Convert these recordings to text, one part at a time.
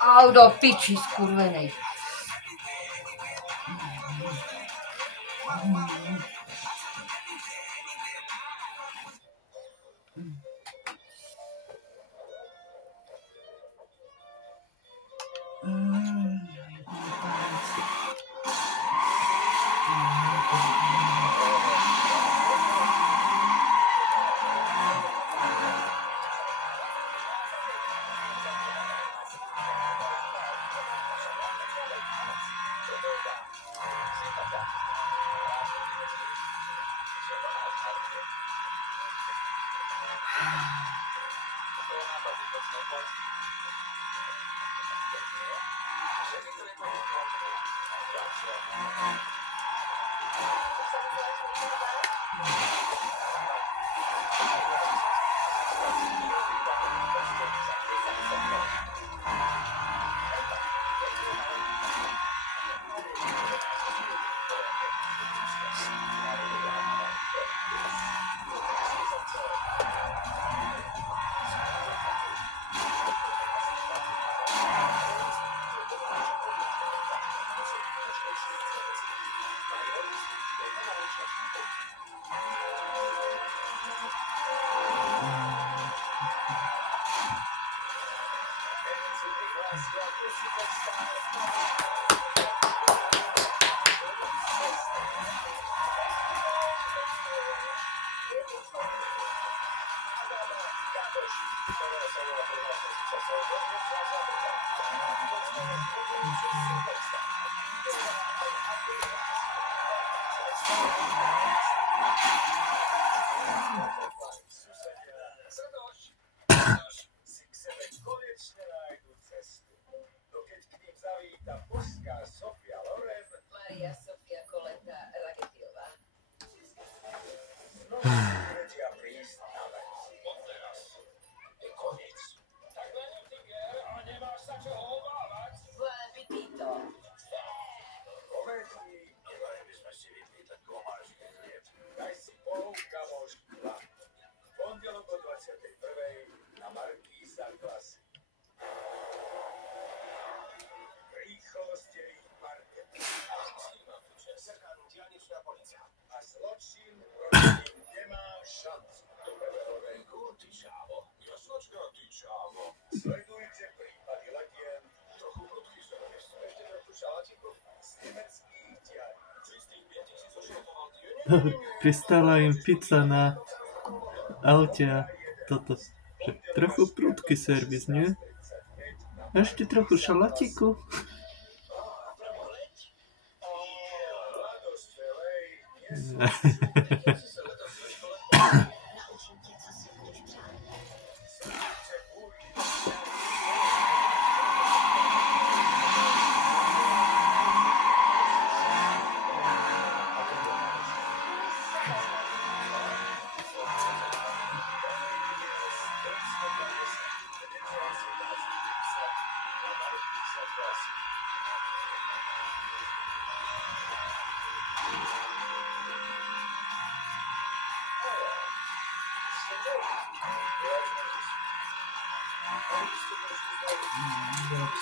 Au do piči skurvenej. Pristala im pizza na aute a toto. Trochu prudký servis, nie? Ešte trochu šalatiku.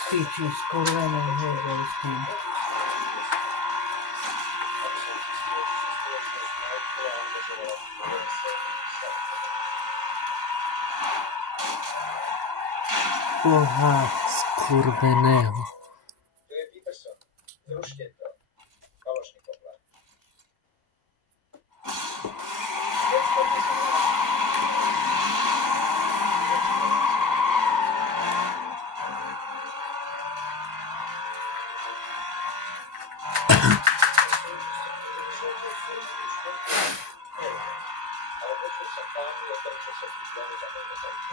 Piči skurvenej hej s tým. Boha skurveného. To je Peterson. Zrušte to. Falošný poklad.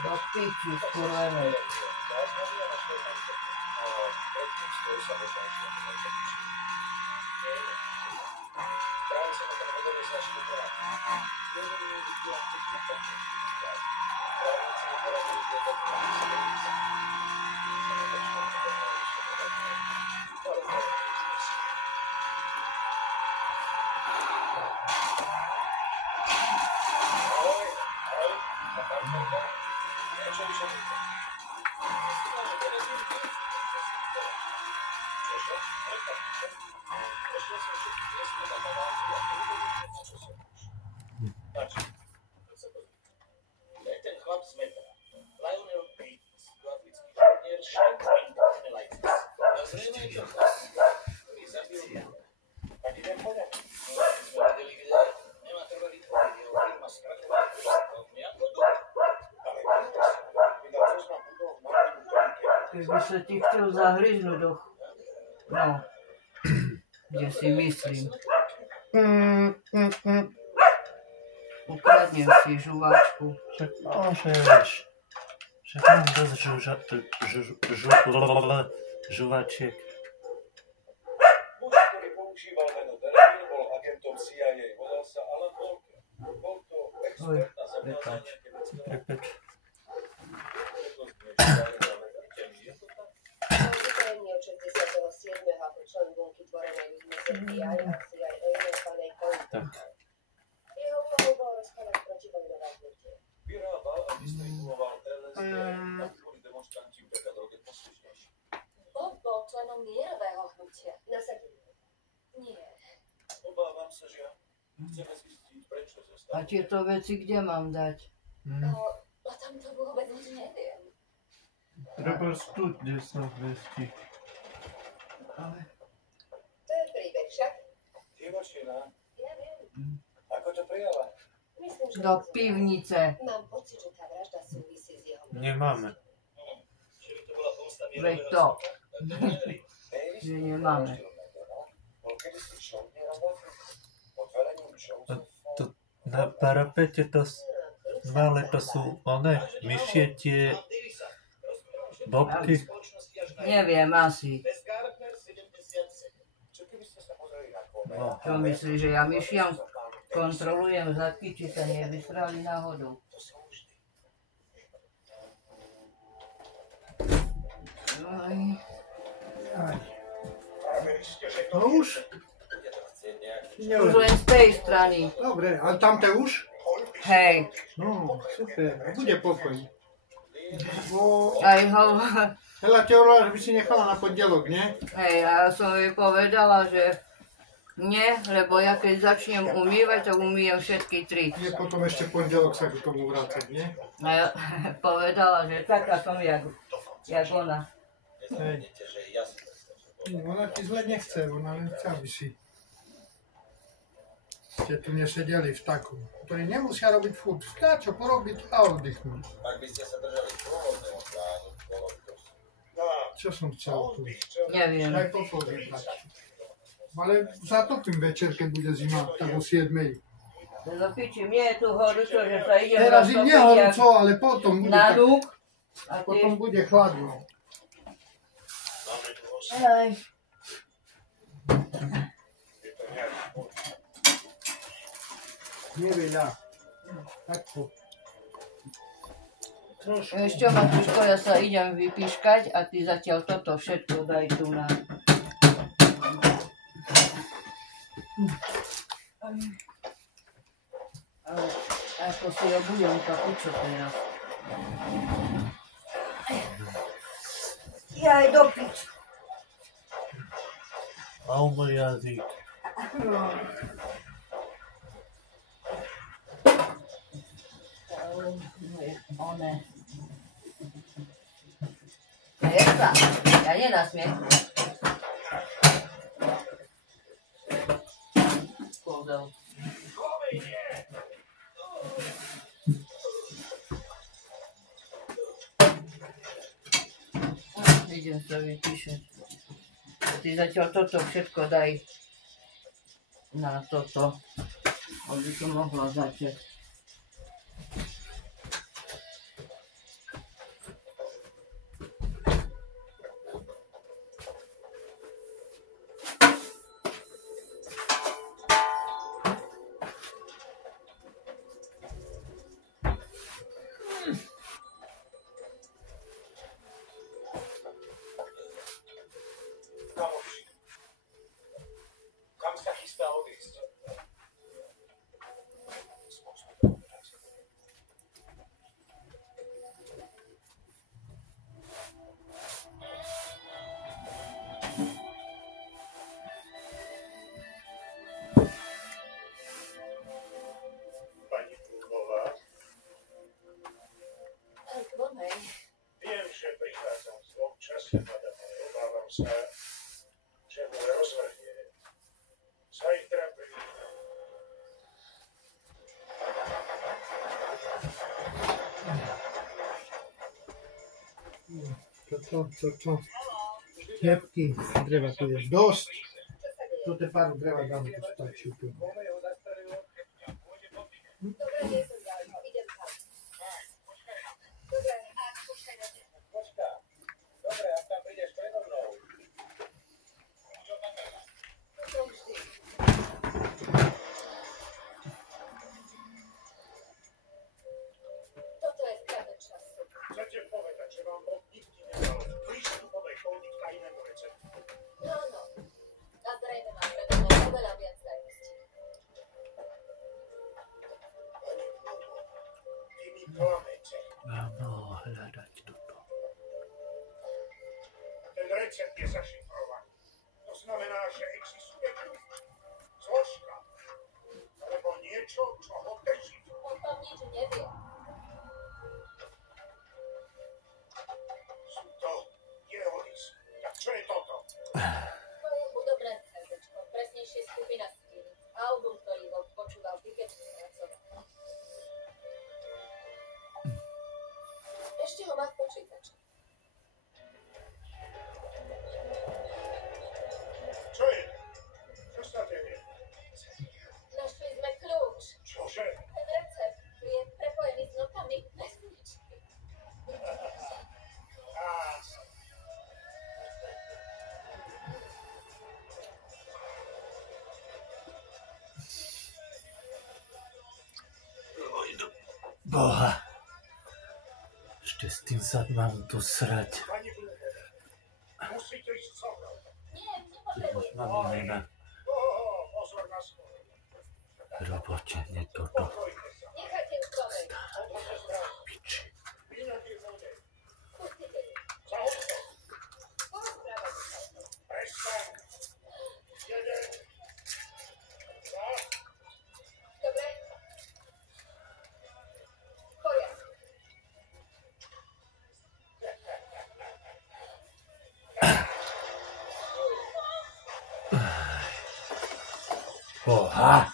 Do piči skurvenej. Ten chlap z metra, Lionel Payton, africký žoldnier, Schenk Lajcis. A zrejme je to chlap, ktorý zabil ľudí. A idem poňať. No, sme vedeli, kde je. Nemá treba vytvoriť, jeho firma skrachovala. Nejako dobre. Ale kto sa vydal zoznam budov v Martinu Tomike. Keby sa ti chcel zahryznúť do... No. Kde si myslím. Ukradnem si žuvačku. Však môžeš. Však mám dosť žuvačiek. Muž, ktorý používal meno Deleville, bol agentom CIA. Volal sa Alan Walker. Bol to expert na zavládanie chemického. Prepač. Vytajemný od 67. ako člen bunky tvorenej ľuďmi z FBI a CIA nazvanej Colt. Tak. Jeho úlohou bolo rozkladať protivojnové hnutie. Vyrábal a distribuoval LSD, aby boli demonštranti vďaka droge poslušnejší. Bob bol členom mierového hnutia. Nasadili. Nie. Obávam sa, že chceme zistiť, prečo A zostal. tieto veci kde mám dať? O tom to vôbec nič neviem. Treba tu, kde som vesti. Ale... To je príbeh však. Divočina, Ja viem. ako to prijala? Myslím, že... Do pivnice. Mám pocit, že tá vražda súvisí s jeho... Nemáme. Čiže to bola pomsta Veď mierového to. sveta? Tak to neverím. Že nemáme. Bol kedysi žoldnierom vo Afrike. Pod velením Josepha. Na parapete to malé, to sú one, myšie tie bobky. Neviem, asi. Bez Gardner 77. Čo keby ste sa pozreli na kóme? No. Čo myslíš, že ja myšiam kontrolujem zadky, či sa nevysrali náhodou? To sú vždy. Aj. No už? Už len z tej strany. Dobre, a tamte už? Hej. No, super, a bude pokoj. Bo Aj ho... Hela ti hovorila, že by si nechala na pondelok, nie? Hej, a ja som jej povedala, že nie, lebo ja keď začnem umývať, tak umýjem všetky tri. Je potom ešte pondelok sa k tomu vrácať, nie? A ja povedala, že taká som jak ona. Hej. Ona ti zle nechce, ona len chce, aby si ste tu nesedeli v takom, ktorí nemusia robiť furt. Čo porobiť a oddychnúť. Ak by ste sa držali pôvodného plánu, bolo by to. Čo som chcel tu? Neviem. Aj toto vybrať. Ale zatopím večer, keď bude zima, tak o 7. Do piči, mne je tu horúco, že sa idem Teraz im roztopiť nehorúco, jak ale potom bude, na tak, lúk. A ty... potom bude chladno. Aj. Neveľa. Takto. Trošku. Ešte Matúško, ja sa idem vypíškať a ty zatiaľ toto všetko daj tu na... Ale ako si ja budem kapučo teraz. Jaj, do pič. Au môj jazyk. One. Esta, ja nenasmiem. Kozel. Idem sa vypíšať. Ty zatiaľ toto všetko daj na toto, aby som mohla začať. Pani Krumowa, Kvomej. viem, že prichádzam v zlom čase, madam, ale obávam sa, že môj rozvrhne. Zajtra privítam. Co? Jebky, dreva tu je dosť. Tu te pár dreva dáme, to stačí úplne. Dobre, nie som ďaleko, idem tam. Dobre, počkaj na mňa. Počká. Dobre, ak tam prídeš predo mnou. To som vždy. Toto je strata času. Chcete povedať, že vám Boh nikdy nedal prístupovej kódy k tajnému receptu? Áno. A zrejme mám predo mnou oveľa viac tajností. Pani Krumowa, vy mi klamete. Áno, hľadať toto. Ten recept je zašifrovaný. To znamená, že existuje zložka alebo niečo, čo ho drží. On tam nič nevie. Sú to jeho listy. Tak čo je toto? To je hudobné CDčko, presnejšie skupina Spirit. Album, ktorý Boh počúval Piketný pracoval. Ešte ho má v počítači. Čo je? Čo sa deje? Našli sme kľúč. Čože? Ten recept je prepojený s notami pesničky. Boha. Ešte s tým sa mám dosrať. Pani Krumowa, musíte ísť so mnou. Nie, nepotrebujem. Mám iné Pozor na svoj. robote, nie toto. Pokojte sa. Nechajte ju Kvomej. Odložte zbraň. Piči. Inak je vode. Pustite ju. Za hodno. Porozprávajte sa o tom. Prestaň. 1, 2. Dobre? Poriadku. Boha.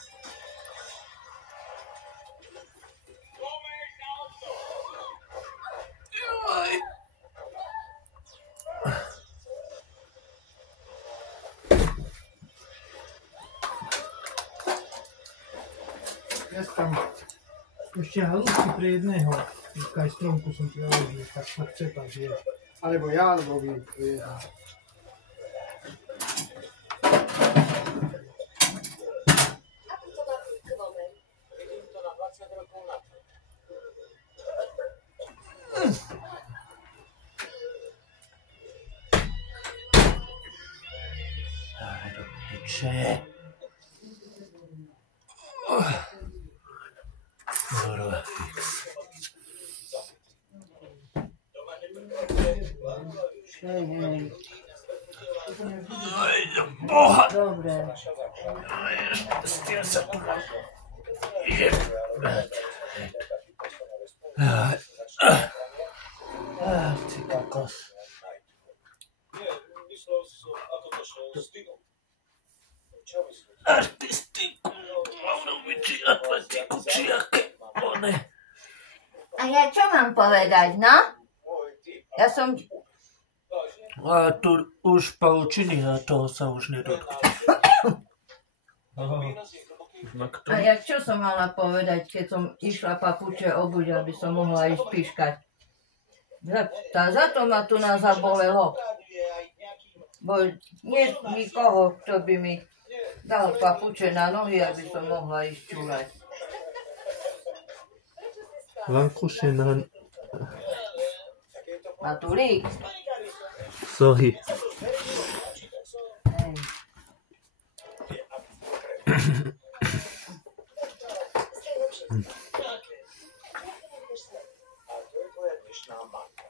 Joj. Ja tam ešte halúšky pre jedného. Aj stromku som preložil, tak sa cepa, že alebo ja, alebo vy. Ako to má byť Kvomej? Vidím to na 20 rokov na to. Aj do piče. Kurva fix. Aj do Boha. Dobre. Aj, s tým sa jebať. Ty kokos. Nie, myslel som, ako to šlo s Tinom. Čo myslíš? Artistiku. Mauroviči, atletiku, či aké one. A ja čo mám povedať, no? Ja som... A tu už paučiny a toho sa už nedotkne. A ja čo som mala povedať, keď som išla papuče obuť, aby som mohla ísť píškať? Za to ma tu nás zabolelo. Bo nie nikoho, kto by mi dal papuče na nohy, aby som mohla ísť čúrať. Vankuše na... Matulík. Sohy. Hej. A to je tvoja dnešná mantra.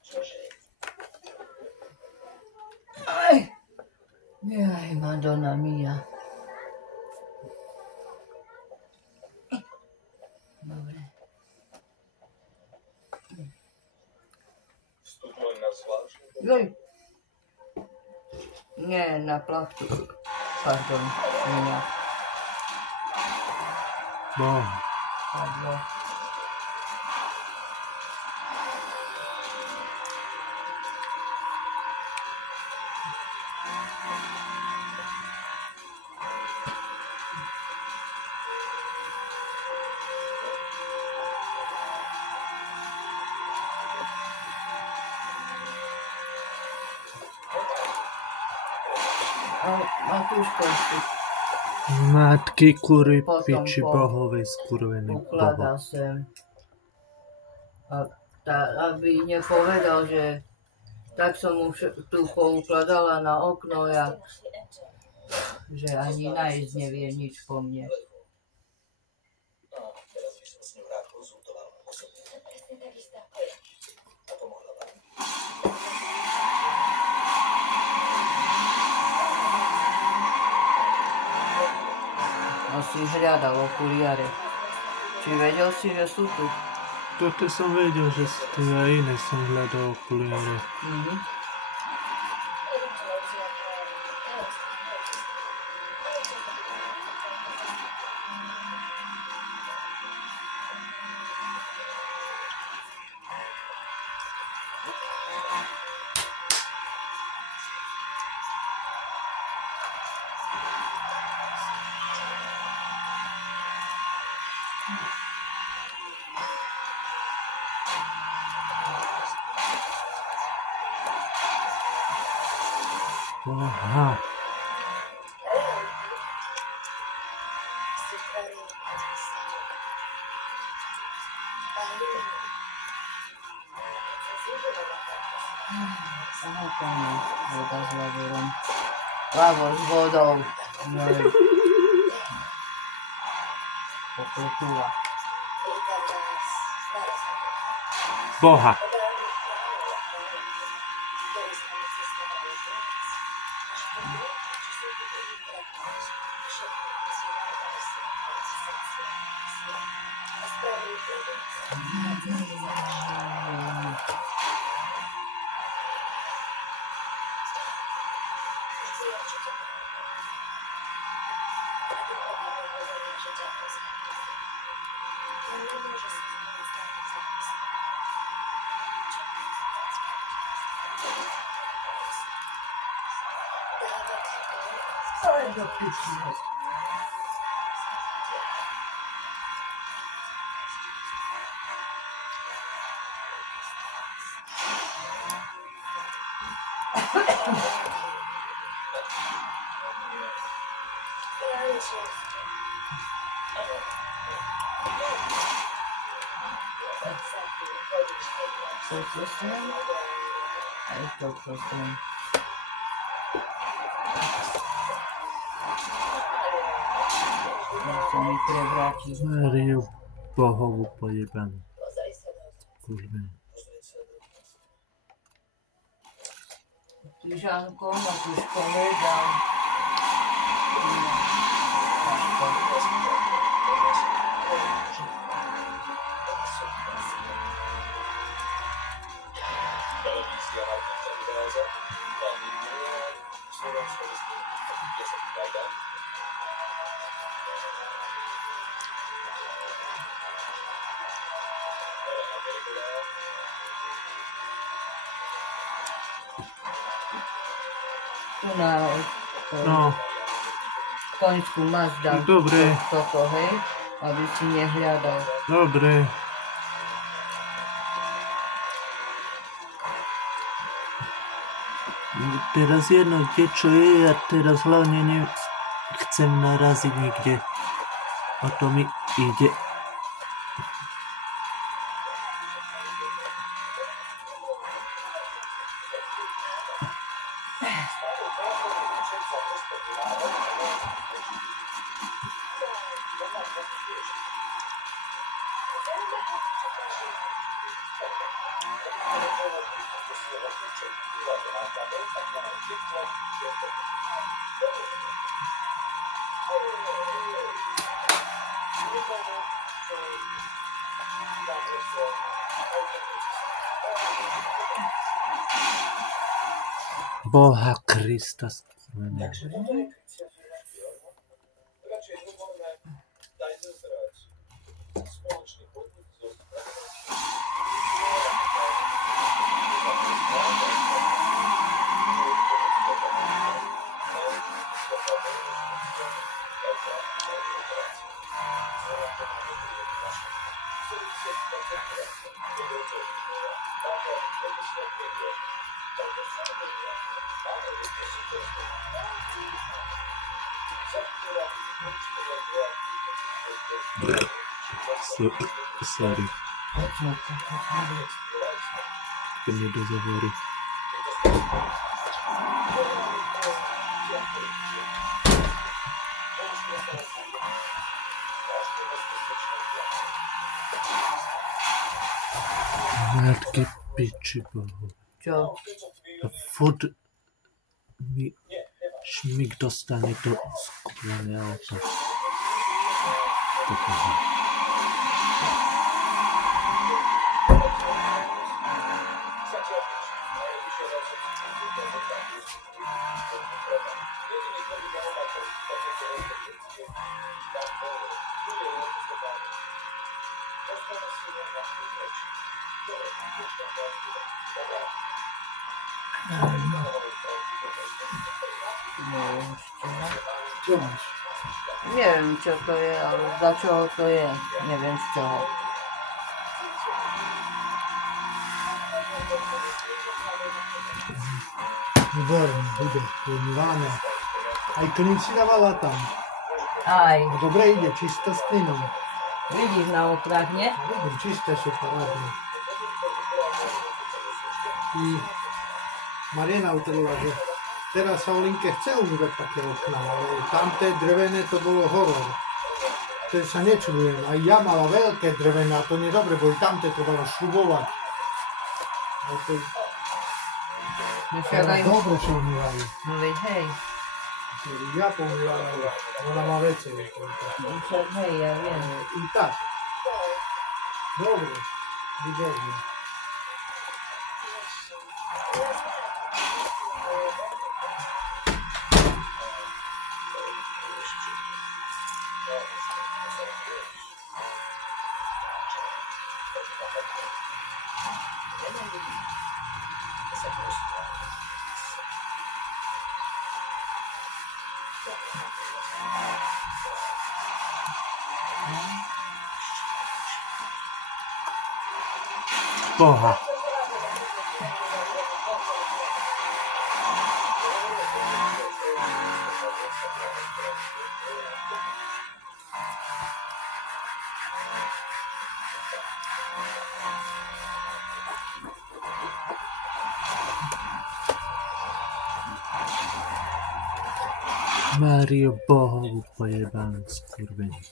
Čože? Aj. Jaj, Madonna mia. Dobre. Studňu len na zvláštnu. Joj. Nie, na plachtu. Pardon, mňa. Boh. Pardon. A tu školky Matky, kury, Potom piči, po- bohovej, skurvený ukladá boho. sem. Aby nepovedal, že tak som mu tu poukladala na okno, že ani nájsť nevie nič po mne. No, teraz by som s ním rád konzultoval osobne. A pomohla vám. Asi hľadal okuliare. Či vedel si, že sú tu? Toto som vedel, že sú tu aj iné, som hľadal okuliare. Mhm. Aha. Aha, tam je voda s laborom. Labor s vodou. No je. Popletula. Boha. Toto sem. Aj toto sem. Nechce mi prevrátiť. Máriu bohovu pojebanú. Kurve. Žánko, Matuško, vedal. Televízia Martinca vyvádza. Hlavný milovák, Slovensko vyspí. 10 vajda. Helena Bergová. Tu na No, koňskú masť dám Dobre. toto, hej, aby si nehľadal. dobre. Teraz jedno, kde čo je a teraz hlavne nechcem naraziť nikde. O to mi ide. Boha Krista skurveného. Radšej ľubovoľné, dajte zbrať. Spoločný podnik zo Sorry. Mě do zavoru. Matky piči bohu. Čo? A furt mi šmík dostane to skurvené auto. Toto. Čo máš? Neviem, čo to je, ale za čoho to je. Neviem z čoho. Výborne, bude, máme. Aj klin si dávala tam. Aj, No dobre ide, čisto s klinom. vidíš na okrách, nie? Vidím, čisté sú parádne. I Mariana utrela, že teraz sa Olinke chce umývať také okná, ale tamté drevené to bolo horor. Tedy sa nečudujem. Aj ja mala veľké drevené a to nie dobre, bo i tamté trebalo šrubovať. Ale to No však aj... dobre sa umývajú. No veď hej, Ja pomývala, ona má veci. no však hej, ja viem. I tak. Dobre, výborne. Boha. Mário Bohovu pojebanú skurvení.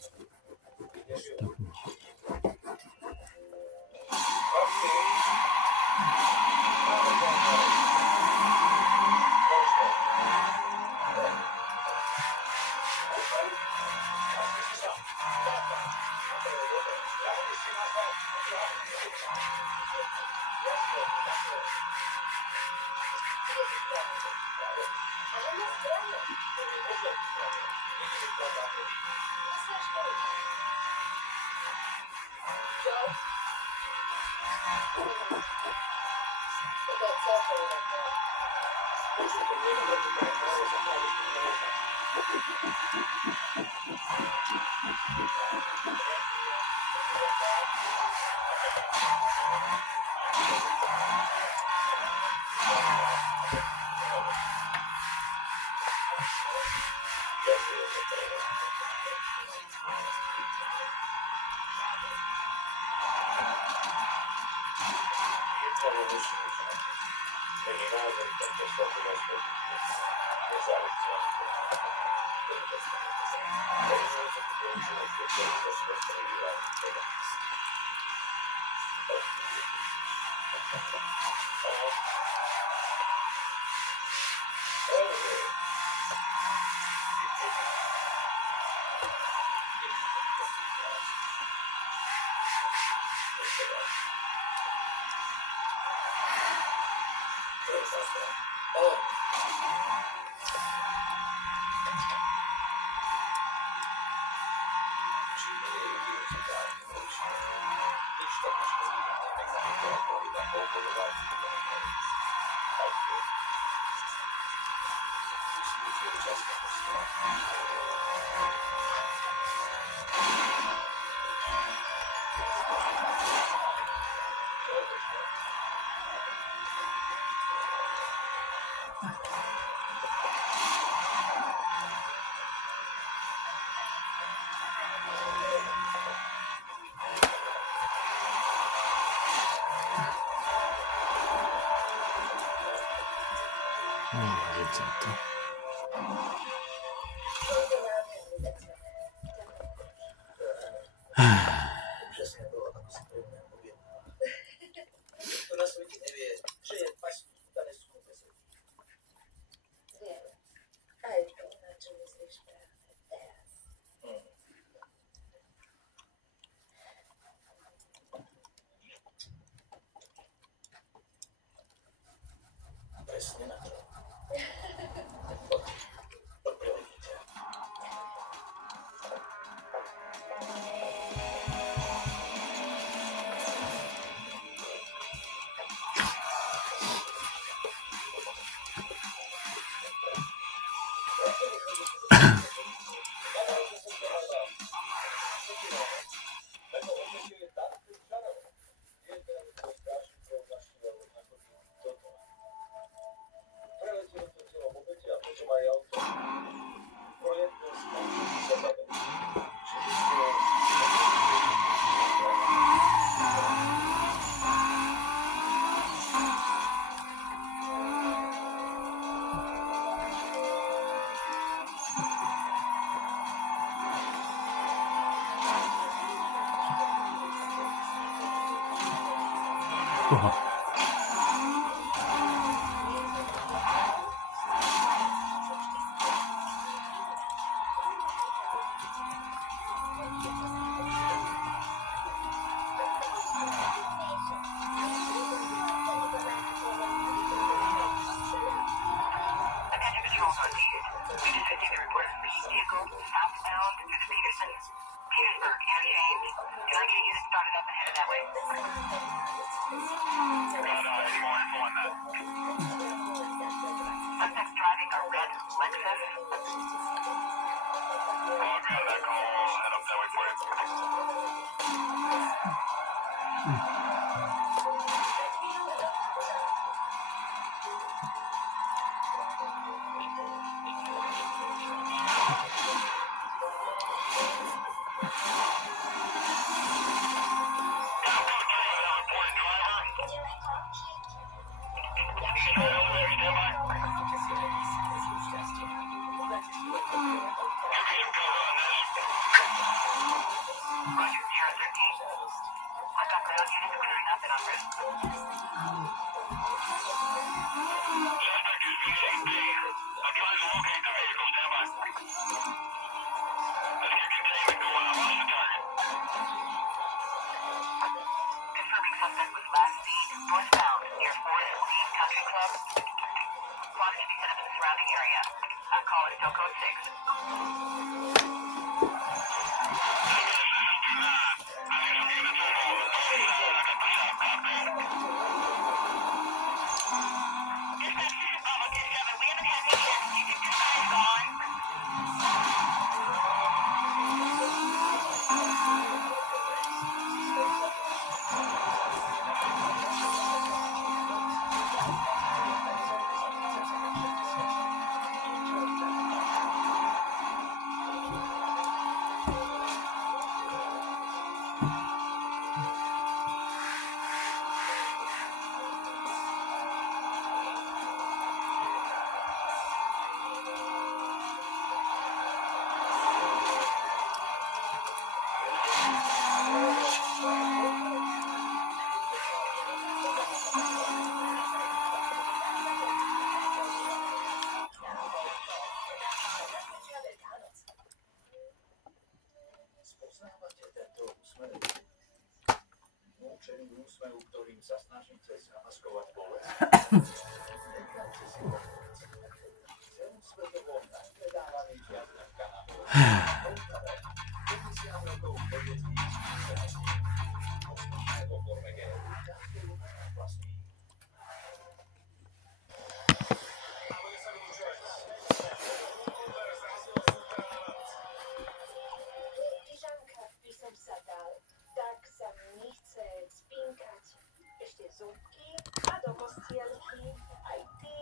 Úžasné bolo, ako si pre mňa uviedla. Nikto na svete nevie, že je pašný dané sú bezvedí. Viem. Aj to, na čo myslíš práve teraz. Presne na to. Poď prevedite. Preletelo to telo v obete a potom aj auto. Projekt bol skončený zabavený. Aha. Attention patrols on scene. We just received a report of speed vehicle southbound through the Petersons, Petersburg interchange. Can I get a unit started up and headed that way? Any more info on that? Suspect's driving a red Lexus. I'll grab that call. I'll head up that way for you. Roger, Sierra 13. I've got ground units clearing up and en route. Suspect is VCD. I'm trying to locate the vehicle. Stand by. Let's get containment going. I lost the target. Confirming suspect was last seen northbound near Forest Green Country Club. Squad can be set up in the surrounding area. Call is still code 6. Poznávate tento úsmev? Múčený úsmev, ktorým sa snažíte zamaskovať bolesť? Nechajte si povedať. Celosvetovo najpredávanejšia značka na Poltave. 50 rokov vedeckých skúseností. Dostupné vo forme gelu. Každú vlastní. Pyžamka by som sa dal, tak sa mi chce spinkať. Ešte zúbky a do postielky. Aj ty,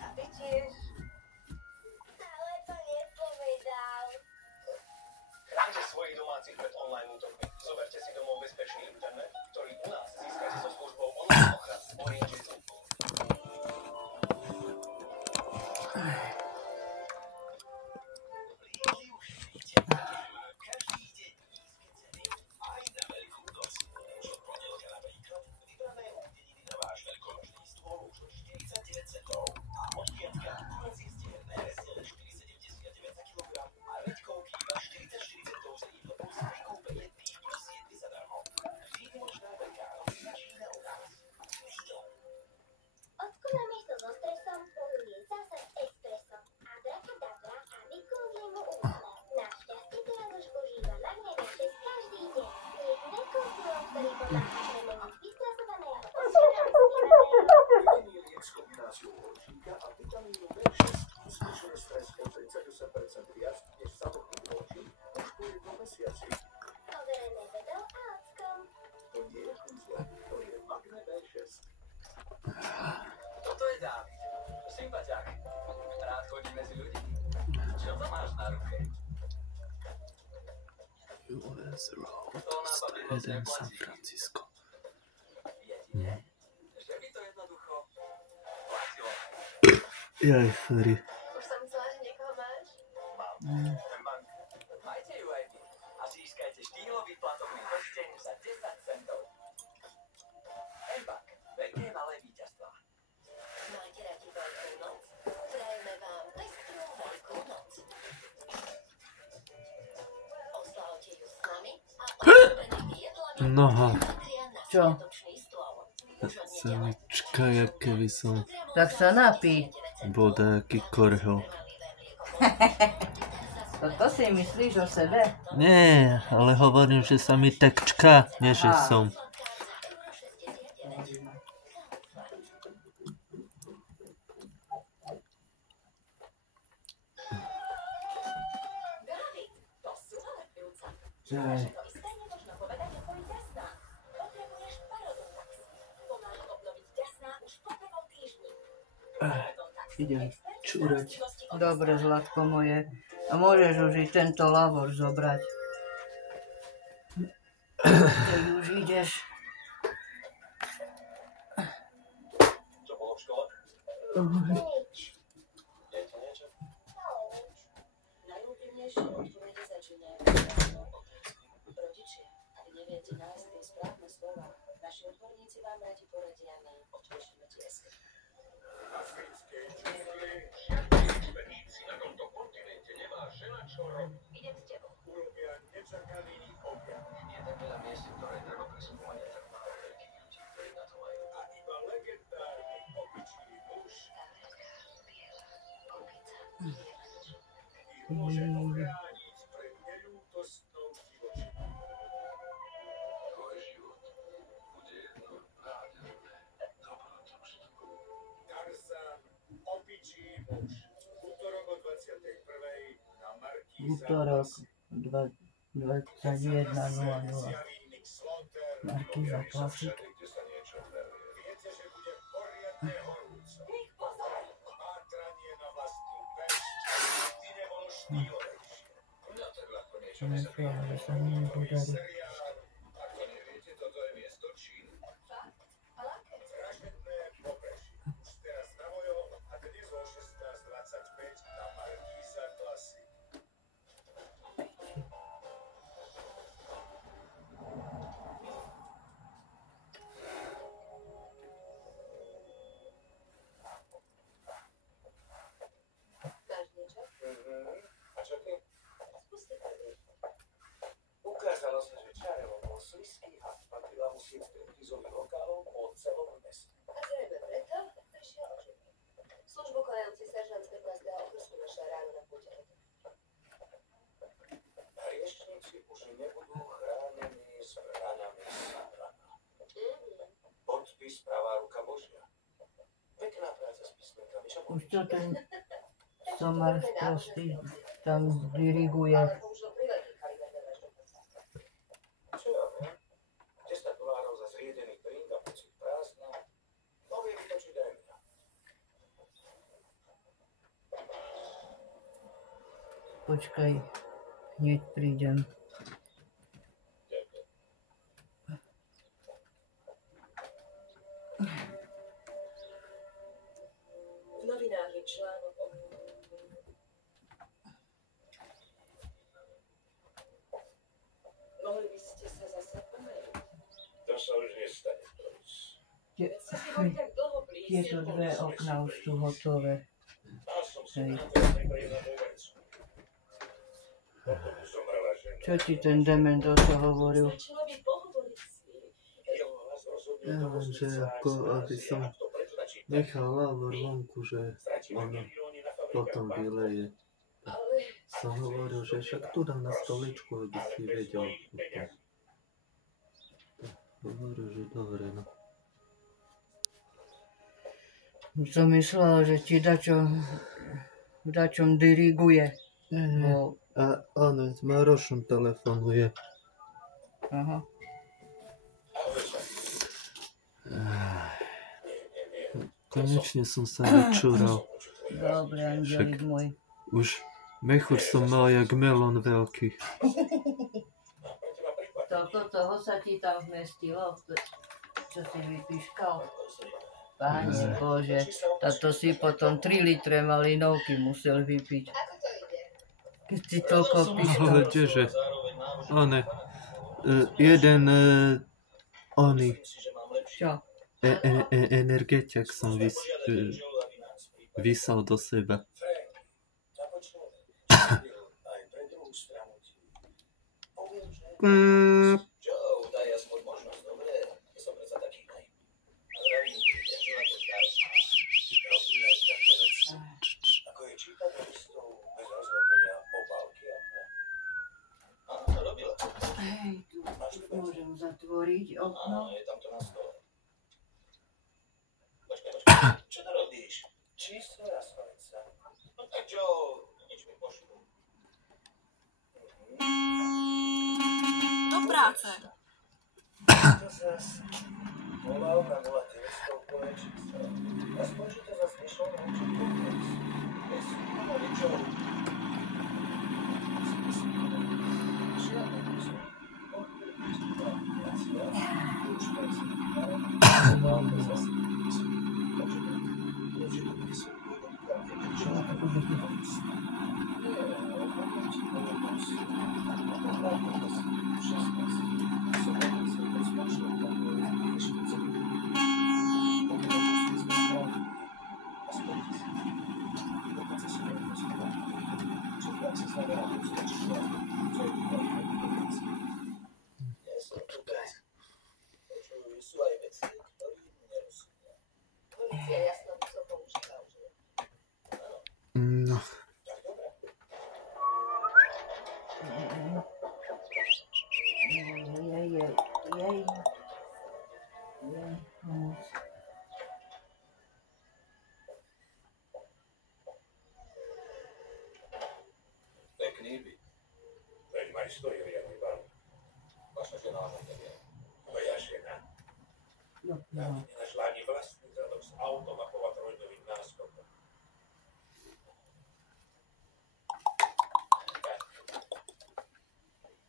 a ty tiež. Ale to nepovedal. Chráňte svojich domácich pred online útokmi. Zoberte si domov bezpečný internet, ktorý u nás získate so službou online ochrany Orienčicu. Ocko namiesto so stresom pohľuje zase espresso. Abrakadabra a vyklúzli mu úsmev. Našťastie teraz už užíva Magnevic 6 každý deň. Je nekonzulom, ktorý pomáha premeniť vystresovaného Jediný liek s kombináciou horčíka a vitamínu B6 znižuje stres o 38% viac než samotný horčík už po 1 mesiaci. overené vedou a ockom. To nie je kúzlo, to je Magne B6. Toto je Dávid, sympaťák. Rád chodí medzi ľudí. Čo to máš na ruke? US Road, To na papír moc 101 San neplatí. Francisco. Jedine, že by to jednoducho platilo. Jaj, sorry. Už som myslela, že niekoho máš. Mám ten bank. Majte ju aj vy a získajte štýlový platovný prsteň za 10 centov. M-Bank, veľké malé víťazstvá. Máte radi Veľkú noc? Prajeme vám pestrú Veľkú noc. Oslavte ju s nami a obľúbenými jedlami Noha. patria na Čo? sviatočný stôl. Sanička, jak keby som Tak sa napí. bol taký korhel. To si myslíš o sebe? Nie, ale hovorím, že sa mi tak čká, nie že Á. som. David, to sú ale pľúca. Jaj. To isté nemožno povedať o tvojich ďasnách. Potrebuješ Parodontax. Pomáha obnoviť ďasná už po 2 týždni. Parodontax. Idem čúrať. Dobre, Zlatko moje. A môžeš už i tento lavor zobrať. Keď už ideš. Čo bolo v škole? Nič. Je ti niečo? Ale nič. Najúprimnejšie odpovede začínajú jasnou otázkou. Rodičia, ak neviete nájsť tie správne slova, naši odborníci vám radi poradia na odlišné tieske. Africkej džungli žiadny expedíci na tomto kontinente nemá žena čo robiť. Idem s tebou. Urobia nečakaný objav. Je tak veľa miest, ktoré treba preskúmať a tak málo veľkých ľudí, ktorí na to majú. A iba legendárny opičný muž ich môže ochrániť pred neľútostnou divočinou. Tvoj život bude jedno nádherné dobrodružstvo. Tarzan, opičí muž. Útorok o 21. na Markíza. Útorok 21:00. Markíza Classic. Kde sa niečo veruje. Viete, že bude poriadne horúco. Pátranie na vlastnú pesť nikdy nebolo štýlovejšie. No tak ľahko niečo Nechám, že sa mi nepodarí. seriál. Ako neviete, toto je miesto Čín. Vražedné pobrežie. Už teraz na vojo a dnes o 16:25 na Markíza Classic. Máš niečo? A čo ty? Spusti prvý. Už čo ten somar sprostý tam diriguje. Čo ja viem? $10 za zriedený drink a pocit prázdna. To vie vytočiť aj mňa. Počkaj, hneď prídem. V novinách je článok o... Mohli by ste sa zase pomeriť. To sa už nestane, Doris. Veď ste si boli tak dlho blízko. Tieto dve okná už sú hotové. Mal som si Hej. na to iba jedna vec. Potom zomrela žena. Čo ti ten dement zase hovoril? Stačilo by pohovoriť s ním. Jeho hlas rozhodne Ja toho len, že srdca, ako ak aby sa som nám to preto načíta. nechal Lavor vonku, že Stratíme ono milióny na fabrikách potom bankov. vyleje. Ale Som hovoril, že však tu dám na stoličku, aby si vedel. Hovoril, že dobre, no. Som myslel, že ti dačom diriguje. Bo, A áno, s Marošom telefonuje. aha. Konečne som sa načúral. Dobre, andělik môj. Už mechúr som mal jak melón veľký. Toľko toho sa ti tam vmestilo, čo si vypíškal. Páne Bože, táto si potom 3 litre malinovky musel vypiť. Keď si toľko píškal. Ale kdeže? One, jeden, oný, Čo? energetiak som vysal do seba. Aj pre druhú stranu ti poviem, že Joe, daj aspoň možnosť, dobre? Ja som predsa taký naivný. Vravím ti, že na to dárca robí aj také veci. ako je čítať listov bez rozhodnenia obálky a to. Áno, robila. Hej, tu môžem zatvoriť okno. Áno, je tam to na stole. Počkaj. Čo to robíš? Číslo jasnovica. No tak Joe, nič mi pošlu. Do práce. To zas volal na 0900 plné číslo. Aspoň, že to zas nešlo na určitú vec. Bez ničoho. Žiadne ničo. Už volal to zase nič. Takže to by som Sú aj veci, ktorým nerozumia. Polícia jasno to používa už. No, Jej. Pekný byt. Veď maj stojí riadny pán. Vaša žena vám nevie. Moja žena. No, Nenašla ani vlastný zadok s autom a povatrojdovým náskokom.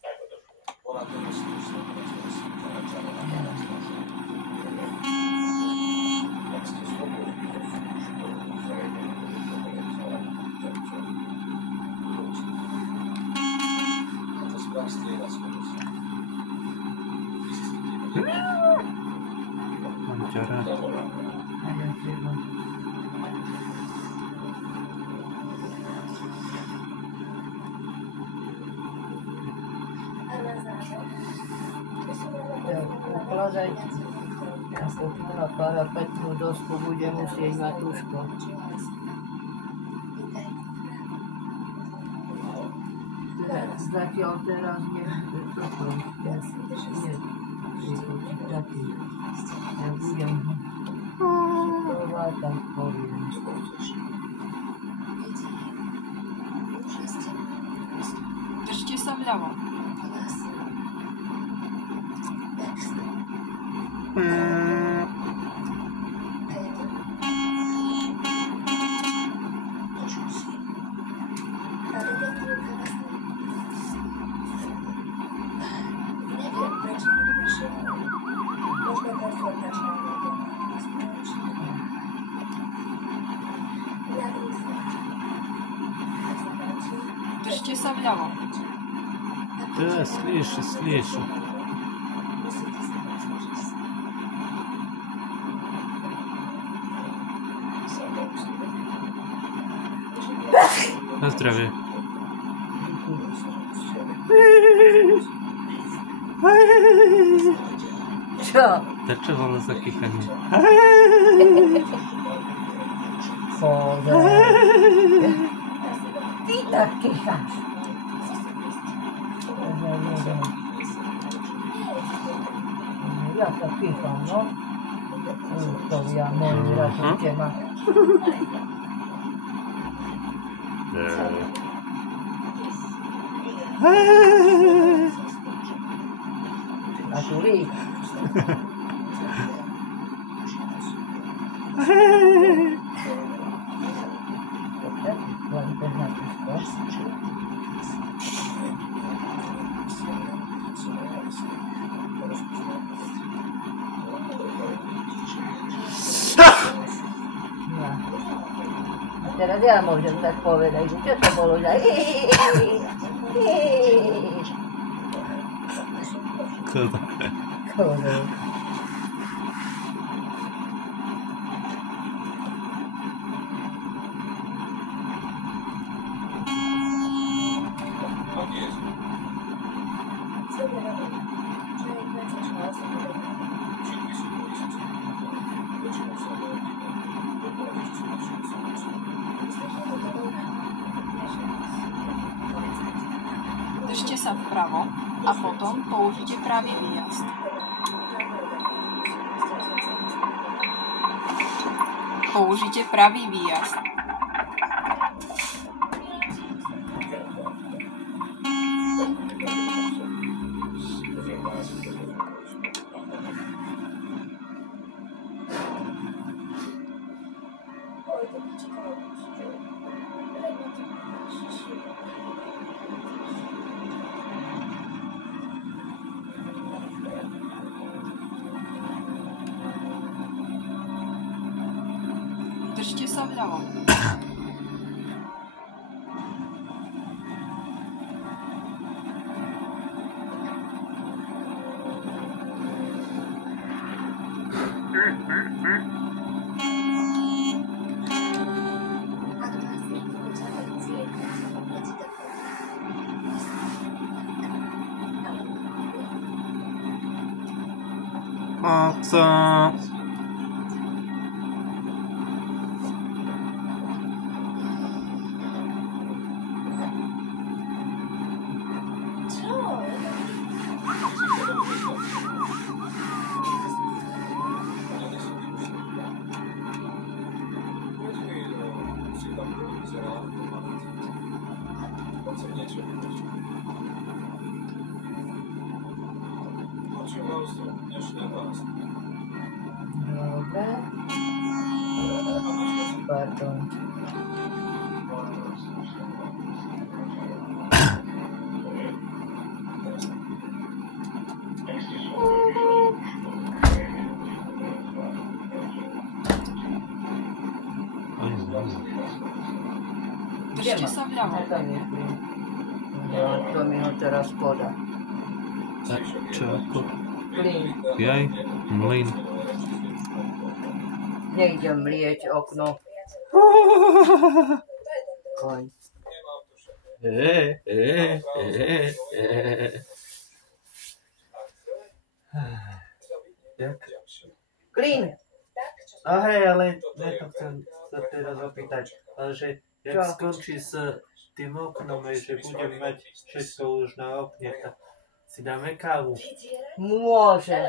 Ako to šlo? Ona to myslí, že sa to myslí, že začala na pomoc. Ak ste spokojní, to sú už to zrejme To správ strieda skoro sa. mám ťa rád. a ja teba. Ukladaj ako tu na parapetnú dosku bude musieť Matúško. Zatiaľ teraz nie toto. Nie počítať. Ja budem Látam poviem. Držte sa vľavo. Držte sa vľavo. Да, слышу. На здравие. Čo? Tak čo bolo za kýchanie? Pozor. Ty tak kýcháš. Ja sa kýcham, no. To ja moji razumte ma. A tu lík. A teraz ja môžem tak povedať, že čo to bolo za... Kto? Koľko? Držte sa vpravo a potom použite pravý výjazd. Použite pravý výjazd. Držte sa vľavo. A co? Dobre. Pardon. Držte sa vľavo. Tam je plyn. No, to mi ho teraz podá. A čo? Plyn. Jaj? Mlyn. Nejdem mlieť okno. Koň. Jak? Plyn. A hej, ale ne to chcem sa teraz opýtať, ale že jak Čo? skončí s tým oknom, že budem mať všetko už na okne, tak si dáme kávu. Môže.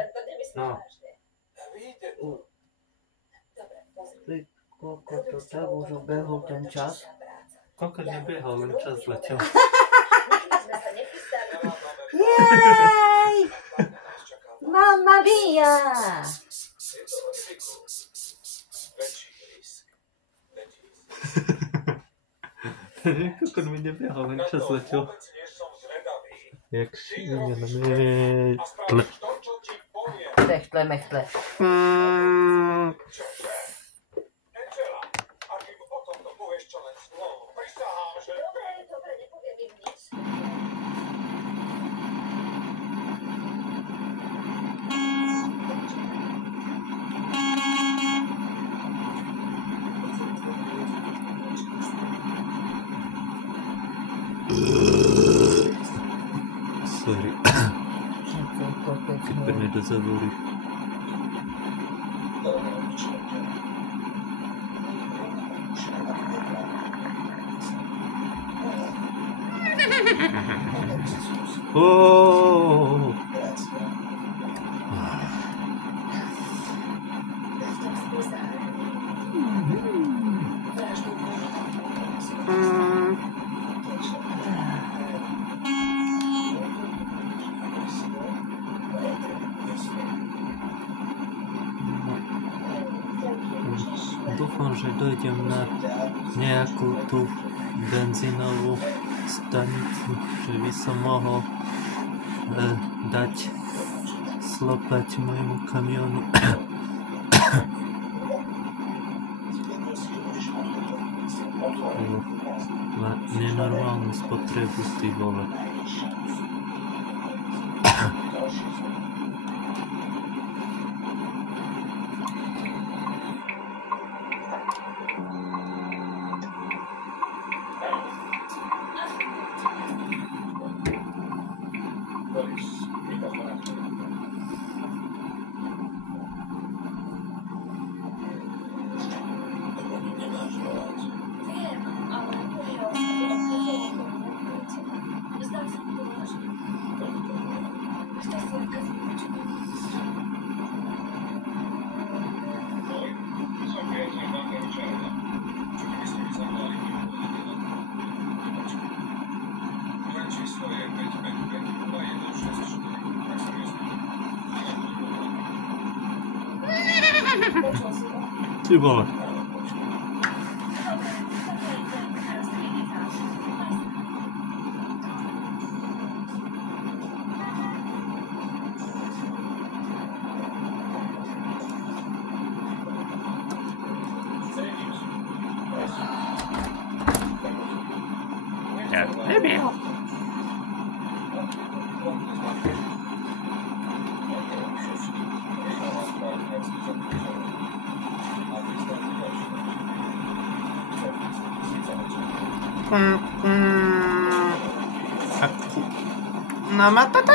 No. Dobre, pozri. Ty koľko to tak už ubehol ten čas. Koľko nebehol, len čas letel. Jej! Mamma mia! Koľko mi nebehol, len čas letel. Jak šílené. Techtle, mechtle. Dobre, nepoviem im nič. Sorry. Vypadne do zavory. Oh. Dúfam, že dojdem na nejakú tú benzínovú stanicu, že by som mohol dať slopať môjmu kamionu. Má nenormálnu spotrebu, ty vole. Wiem, ale zdam sobie to ważne. Chcę sobie kazać. Ty vole. Nebyl. No matata.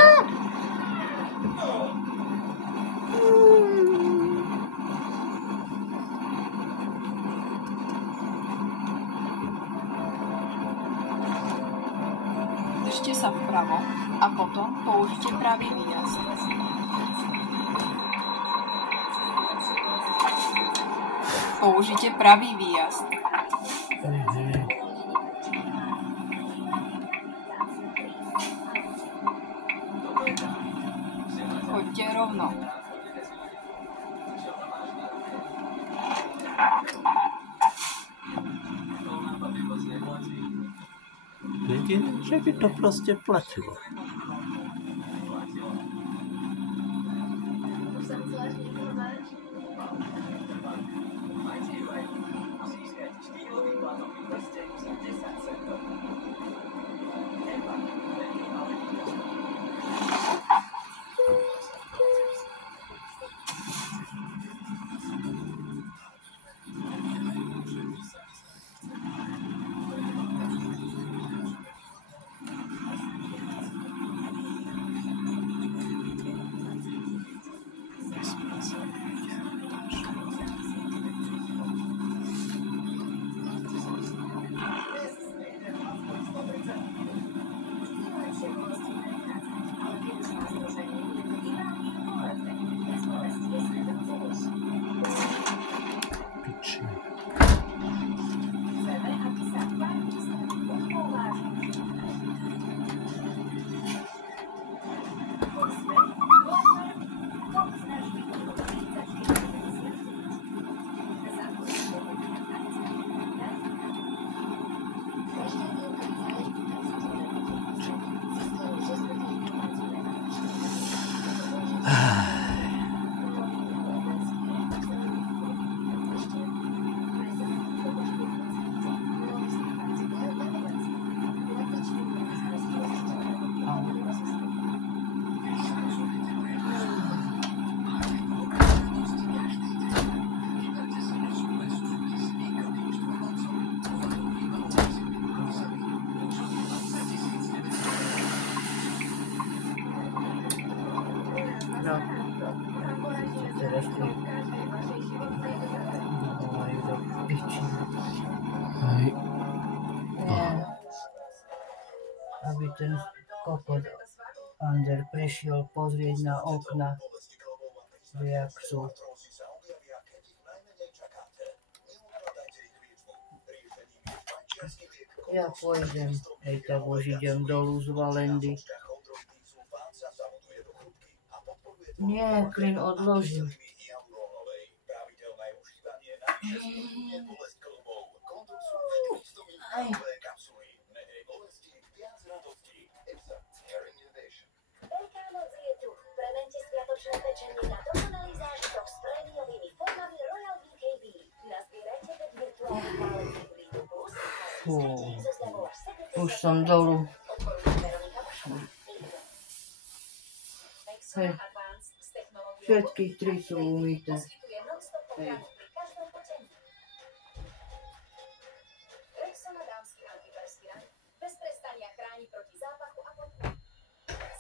Držte sa vpravo a potom použite pravý výjazd. Použite pravý výjazd. Choďte rovno. Jediné, že by to proste platilo. No. Teraz tu volajú do piči. Hej. Nie. Aby ten kokot Ander prišiel pozrieť na okna, jak sú. Ja pôjdem, hej tak už idem dolu z Valendy. Nie, klin odložím. Aj. Veľká noc je tu. Premente sviatočné pečenie na dokonalý zážitok s prémiovými formami Royal BKB. Nazbierajte 5 virtuálnych nálepky Bleedu Plus a získajte ich so zľavou až 70%. Už som dolu. Hej. Všetky tri sú umyté. Hej. Rexona dámsky antiperspirant bez prestania chráni proti zápachu a potu.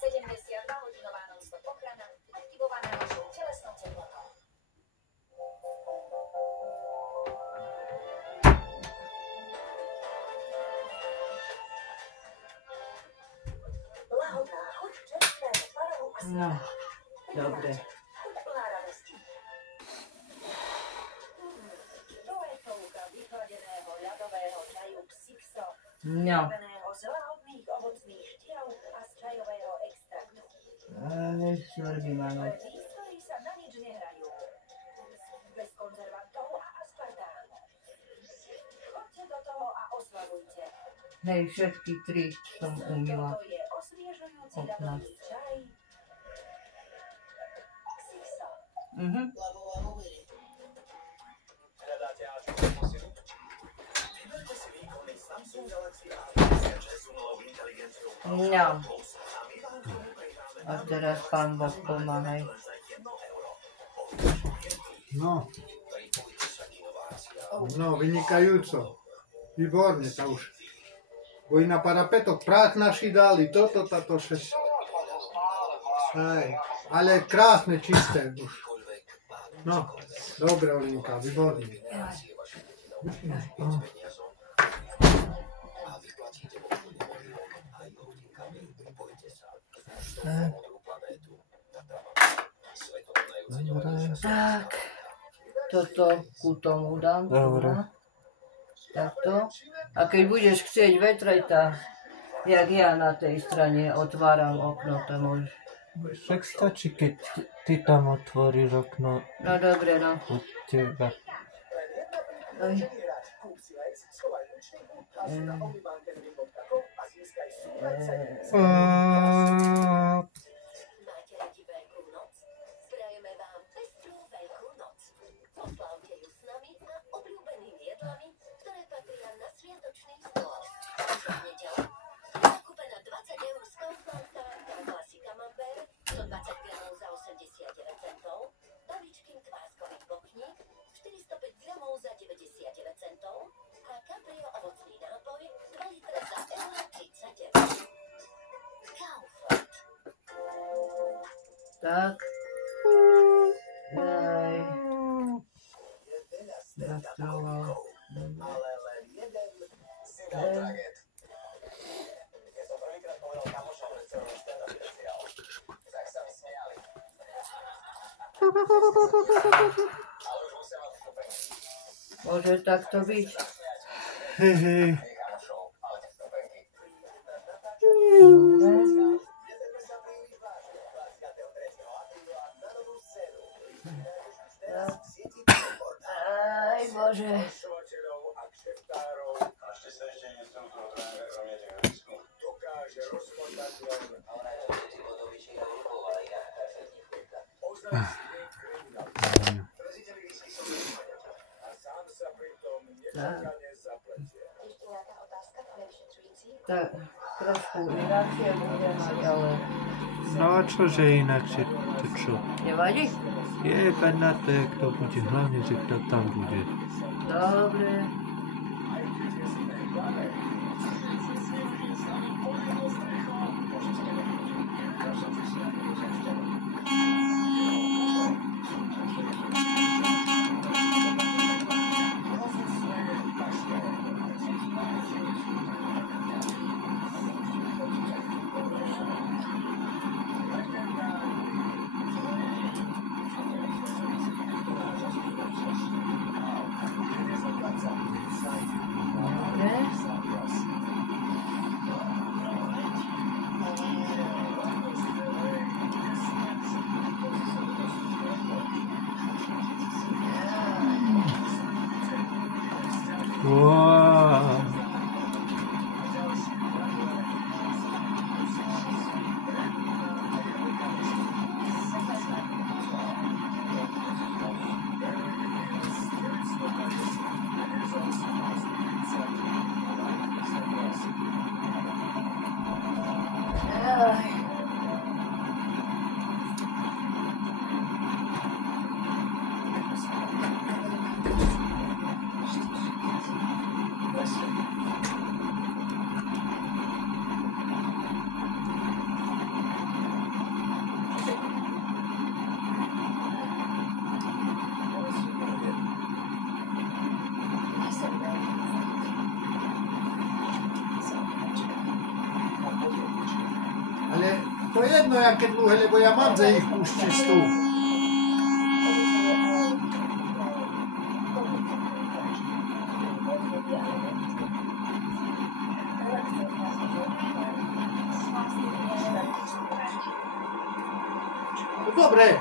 72-hodinová non-stop ochrana aktivovaná našou telesnou teplotou. Lahodná chuť čerstvého tvarohu a No, dobre. chuť plná radosti. To je touka vychladeného ľadového čaju Xixo, No. vyrobeného z lahodných ovocných štiav a z čajového extraktu. Aj, smrdí ma noc. Prístroji sa na nič nehrajú. Bez konzervantov a aspartámu. Chodte do toho a oslavujte. Hej, všetky tri som umyla. To je osviežujúci Okna. ľadový čaj. Xixo. Mhm. Hľadáte A-čkovú posilu? Vyberte si výkonný Samsung Galaxy A56 s umelou inteligenciou No. Plus a my vám k tomu prihráme A teraz pán Boh pomáhaj. len za 1 euro. No, Pripojte sa k inováciám. no, vynikajúco. Výborne to už. Bo i na parapetok prát naši dali, toto, táto šesť. Hej, ale krásne, čisté už. No, dobre, Olinka, výborne. No. A vyplatíte obchodný modul aj hodinkami. Pripojte sa k Tak. modru planétu. Svetom najúcenovanejšia Tak, toto ku tomu dám. Dobre. Takto. A keď budeš chcieť vetreta, jak ja na tej strane otváram okno, to môžeš. Však stačí, keď ty tam otvoríš okno No dobre, no. od teba. Aj. Kúp si Lex, schovaj účtenku, hlási na onlybankenry.com a získaj super ceny. Máte radi Veľkú noc? Prajeme vám pestrú Veľkú noc. Oslavte ju s nami a obľúbenými jedlami, ktoré patria na sviatočný stôl. Už od nedele nakúpená 20 eur z Kaufland Taranta Classic Camembert, 120 gramov za 89 centov, Davičkin kváskový bochník, 405 gramov za 99 centov a Caprio ovocný nápoj, 2 litre za €39. Kaufland. Tak. Aj. Zastrával. Ale len jeden single target. Keď som prvýkrát povedal kamošom, že chcem robiť stand-up špeciál, tak sa mi smiali. Ale už musia mať vstupenky. Môže takto byť. Hej, hej. Hej kamošov, ale tie vstupenky. Jeden sa príliš vážne. 23. apríla na novú scénu. Teraz v sieti Billboard. Aj bože. Ošovateľov a kšeftárov. A ešte sa ešte nestrúkol tréner, kromě tých risku. Dokáže rozmotať len. A ona je to, že ti bodovičí a nebol, ale iná perfektní chvíľka. Tak trošku inakšie bude mať, ale No a čože inakšie, to čo? nevadí? Jebať na to, jak to bude, hlavne, že kto tam bude. Dobre. Wow. Ale to jedno, jaké dlhé, lebo ja mám za ich už čistú. No dobre.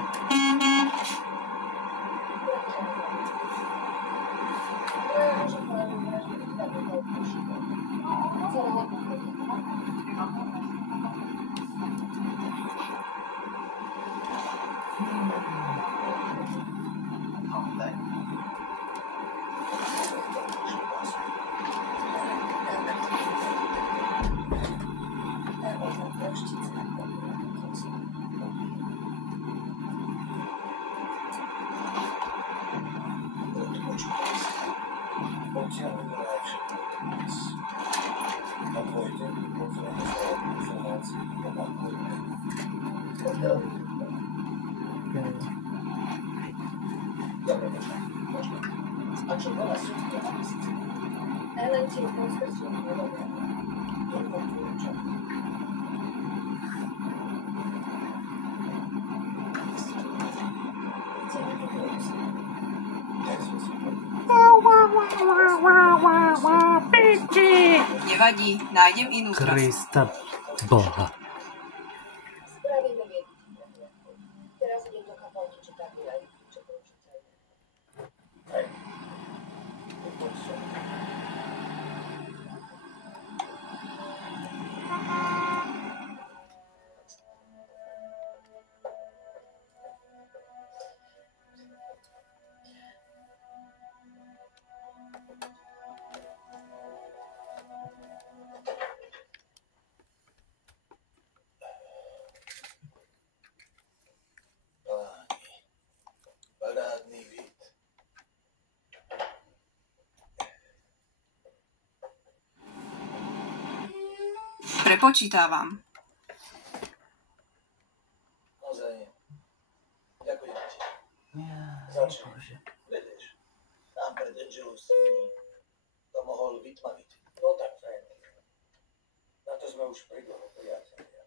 Nevadí, nájdem inú trasu. Krista Boha. Spravíme jednu. Teraz idem do kaponky čítať aj čo počítajú. Parádny vid. Prepočítavam. Naozaj. Ďakujem ti. Začni. Vieš, tam pred Angelusimi to mohol vytmaviť. No tak, Frank. Na to sme už pridlho priatelia.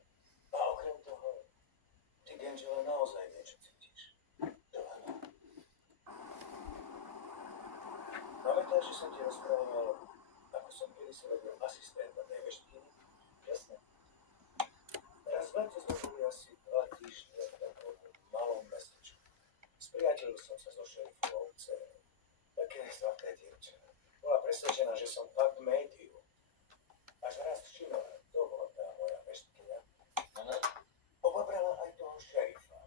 A okrem toho, ty, Angela, naozaj niečo cítiš. Johana. Pamätáš, že som ti rozprával, ako som kedysi robil asistenta tej veštkyni? Jasne. Raz v lete sme boli asi 2 týždne v takom malom mestečku. Spriateľil som sa so šerifovou dcerou. Také zlaté dievča. Bola presvedčená, že som fakt médium. Až raz všimla, to bola tá moja veštkyňa. Obabrala aj toho šerifa.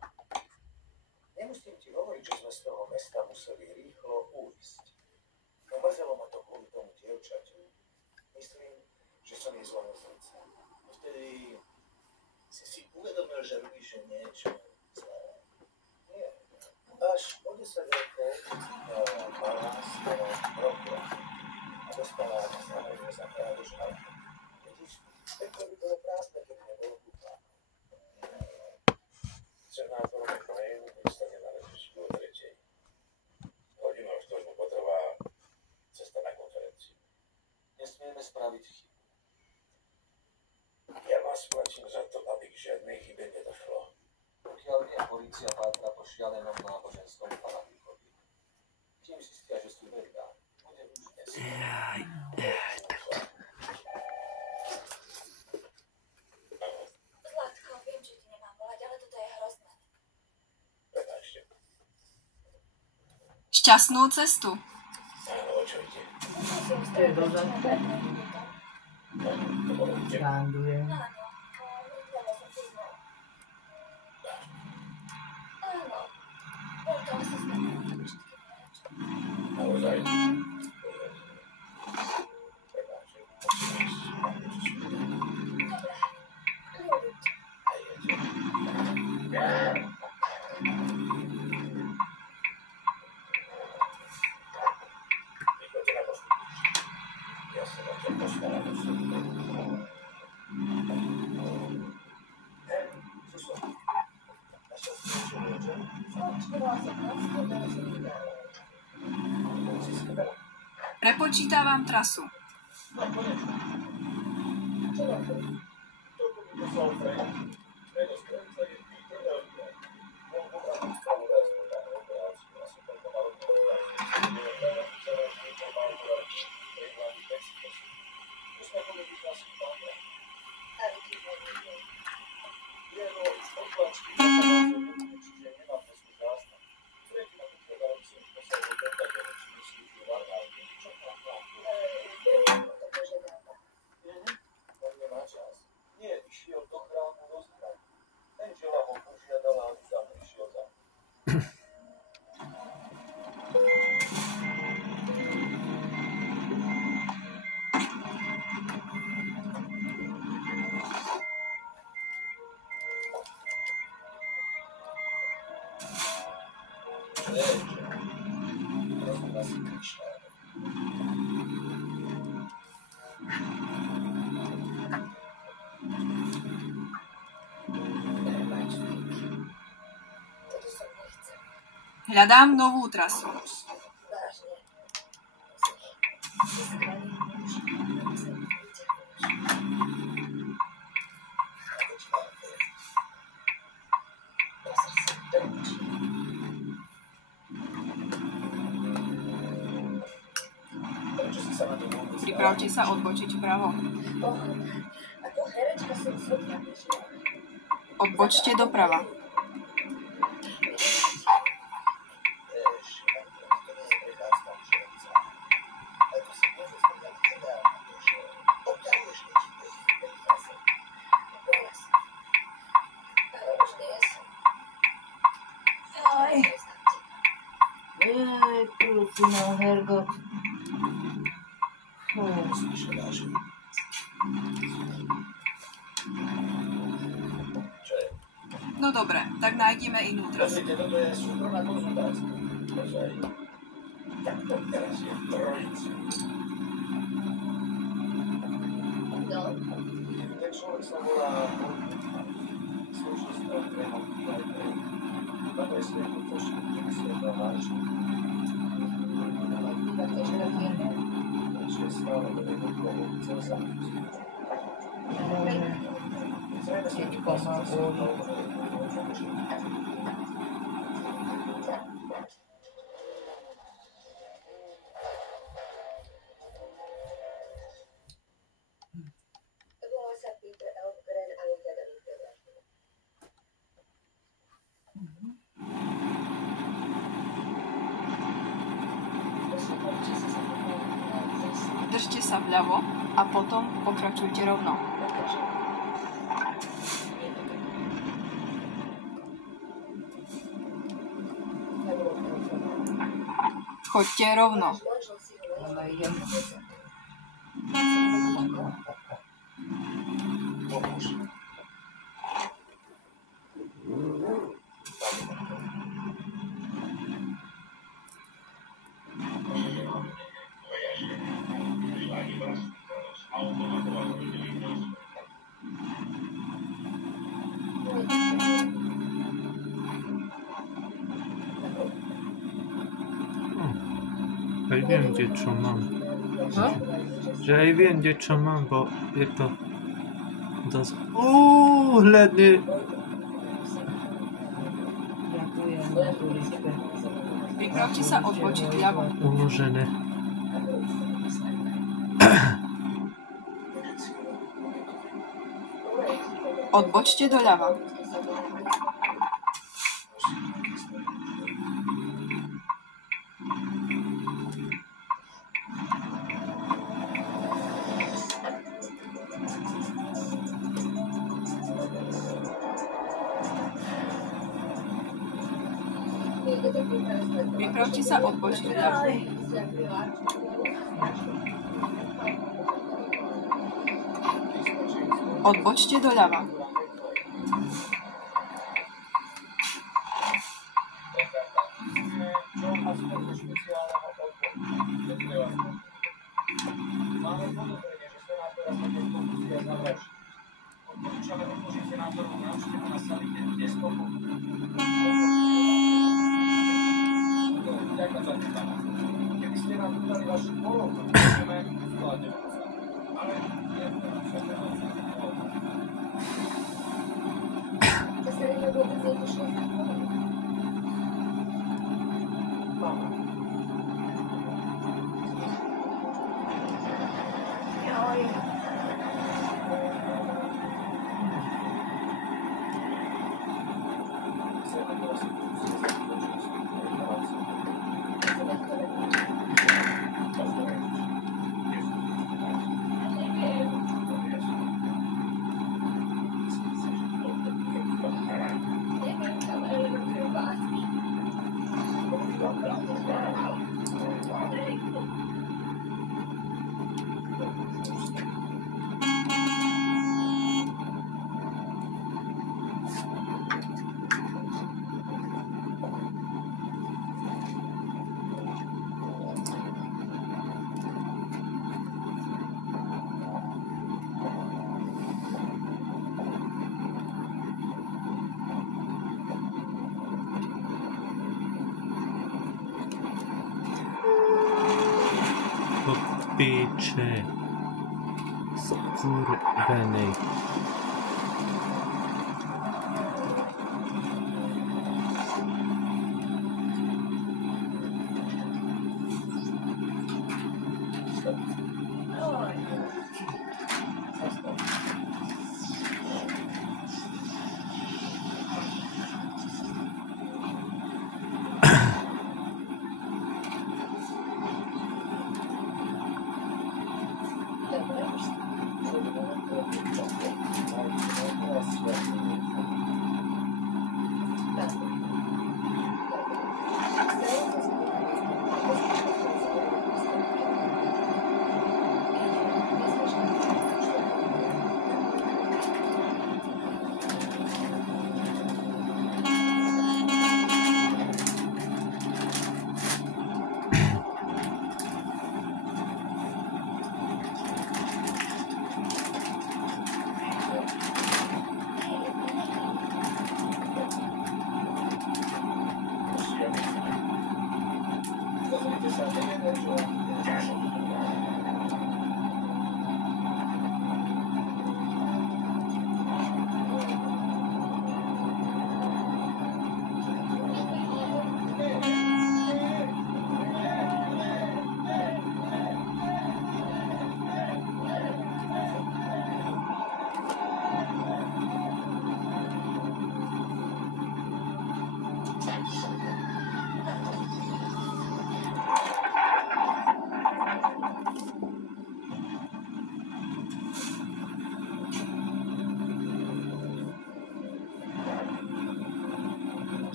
A dospelá sa najmä sa práve žal. Vidíš, peklo by bolo prázdne, keby nebolo kúpa. Chcem nám to robiť mail, dostane na rečičku o 3:00. Hodinu až to mu potrvá cesta na konferenciu. Nesmieme spraviť chybu. Ja vás platím za to, aby k žiadnej chybe nedošlo. Pokiaľ viem, polícia pátra po šialenom náboženskom fanatikovi. Tým si stiaže sú veľká. Budem už dnes. Zlatko, viem, že ti nemám volať, ale toto je hrozné. Prepáčte. Šťastnú cestu. Áno, o čo ide? To je dozadka. To bolo ide. Srandujem. Áno, nedávno som ti znal. Áno, bol to asistent všetkým hráčom. Naozaj. Prepáčte. Musím ísť. Mám niečo súdiť. Dobre, kľúď. A jeďte. Vychoďte na postup. Ja sa na ťa postaram o sebe. Suso. Našťastie čo viete? Spočívala som na skôr, že mi dala. Si skvelá. Prepočítavam trasu. No, konečne. Čo na to? To by poslal Frank. Predostrelca je Peter Elliot. Bol pobraný spravodajstvo na operáciu a superpomarodnú operáciu. Tu sme boli byť na Sýpania. Ale ty neviem. Jeno, odtlačky, to sa vás nebude, čiže nemám presný záznam. Frank na to treba, aby som poslal do Pentagonu, či myslíš, v armáde. Čo tam mám? To požiadala. On nemá čas. Nie, išiel do chrámu rozhrať. Angela ho požiadala, aby tam prišiel za mnou. Čo je, že? Rozumá si Krišná. Prepáč, Vicky. Toto som nechcel. Hľadám novú trasu. Vážne. Si skvelý muž. Aby sa mi vyťahuješ. A to ti mám veriť. Pozor sa, doč. Prečo si sa na to vôbec Pripravte sa odbočiť vpravo. Pochodná. Ako herečka som zvykla bežať. Odbočte doprava. Vieš, to nie je prechádzka už robica. Ale to si môže zvedať nedá, pretože obťahuješ ľudí bez ich peniaze. Bola som. Ale už nie som. Aj. Neznám teba. Jaj, Krúcina, Hergot. Fú. Myslíš, že vážim? Čo je? No dobre, tak nájdeme inú trasu. Pozrite, toto je súkromná konzultácia. Ozaj. Tak to teraz je trojica. No, Ten človek sa volá slúžil z toho trehom Library. Na to je svojho trošku, ktorý si je vážny. iba v tej šrofírne. Prečo je stále do jeho koho chcel sa vyzviť. Zrejme sa Keď pomal boli. Volá sa Peter Elfgren a je hľadaný pre vraždu. Poslednom čase sa pochopil na cestu. Držte sa vľavo a potom pokračujte rovno. Choďte rovno. Manžel si ho Ale najal. idem. Pomôž. Aj viem, kde čo mám. No? Že aj viem, kde čo mám, bo je to dosť úhľadne. Ďakujem, Matuličke. Pripravte sa odbočiť ľavo. Uložené. Odbočte doľava. Pripravte sa odbočiť ľavo. Odbočte doľava. Máme podozrenie, že senátora sa tiež pokusia zavraždiť. Odporúčame odložiť senátorovú návštevu na samite dnes popoludní. Ďakujem za vyzvanie. Keby ste nám dodali vašu porovnu, môžeme zvládne pozvať. Ale je to všetko. To sa neviem vôbec netušil za mnou. Neviem, kam elektro básky. Po piče. Skurvenej.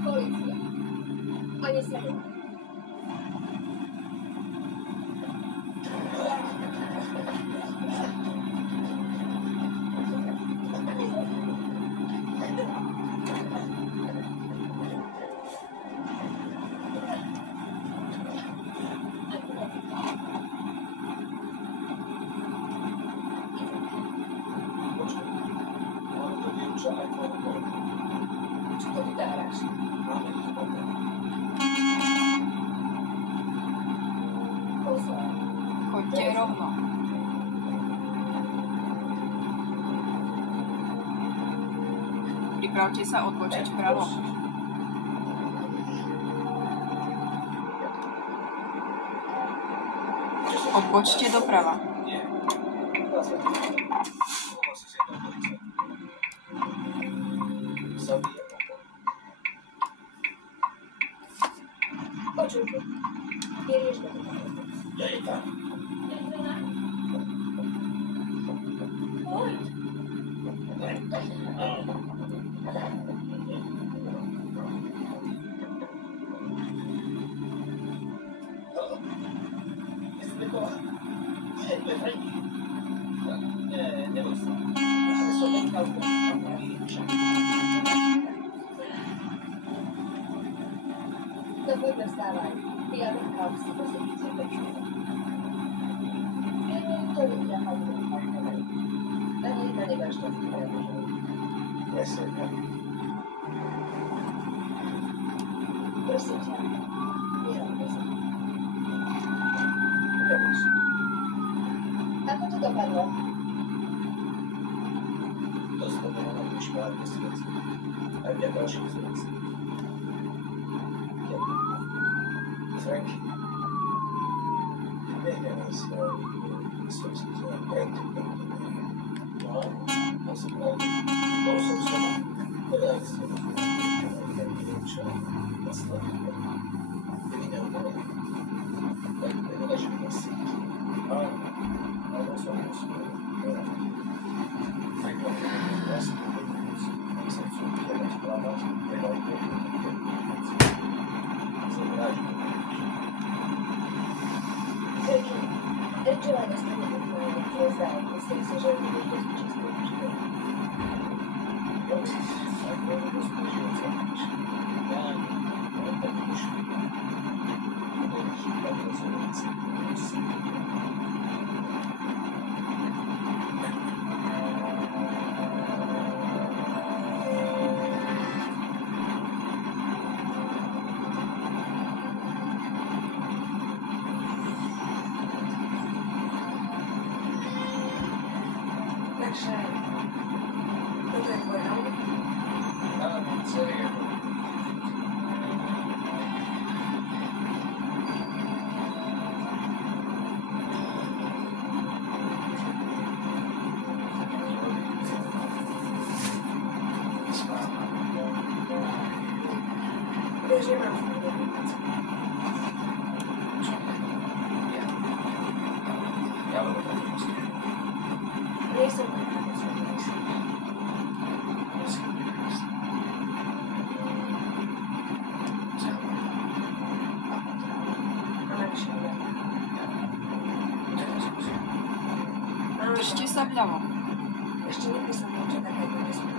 Policja. Panie Sejm. Co to wydałaś? Mamy ich potem. Pripravte sa odbočiť vpravo. Odbočte doprava. Počujte, neriešme to. Ja je tam. No poďme vstávaj. Ty a Venka už si posedíte pečku. To ľudia majú. Ani jedna nemá šťastný prejažov. Presne. Prosím ťa, nerobte sa. Ako to dopadlo? Dostaneme na už pár veci. Aj mňa ďalších veci. Franky. Nehnevaj sa, som si za preto. No, a som rád. Bol som sama. Podaj si. Čo? Nastavím. Kedy neumrel. Tak nedoležím na si. Ale som musel. Aj to je vlastne. Ak sa chcú vyjadať plávať, predaj to. Som rád, že Ricky, Angela dostane vyplnenie tvoj zdaj. Myslím si, že budeš dosť čistý učiteľ. ak boli rozpočívajú sa nič. Ja len tak už budeš tak rozhodujúci. Takže, toto je tvoj dom? Áno, celý je to. Vieš, nemám s tým jednať. Ja len tak musím. Nie som taká, ako som myslel. Musím byť krásny. A najvyššia mňa. Držte sa vľavo. Ešte nikdy som niečo takéto nesmel.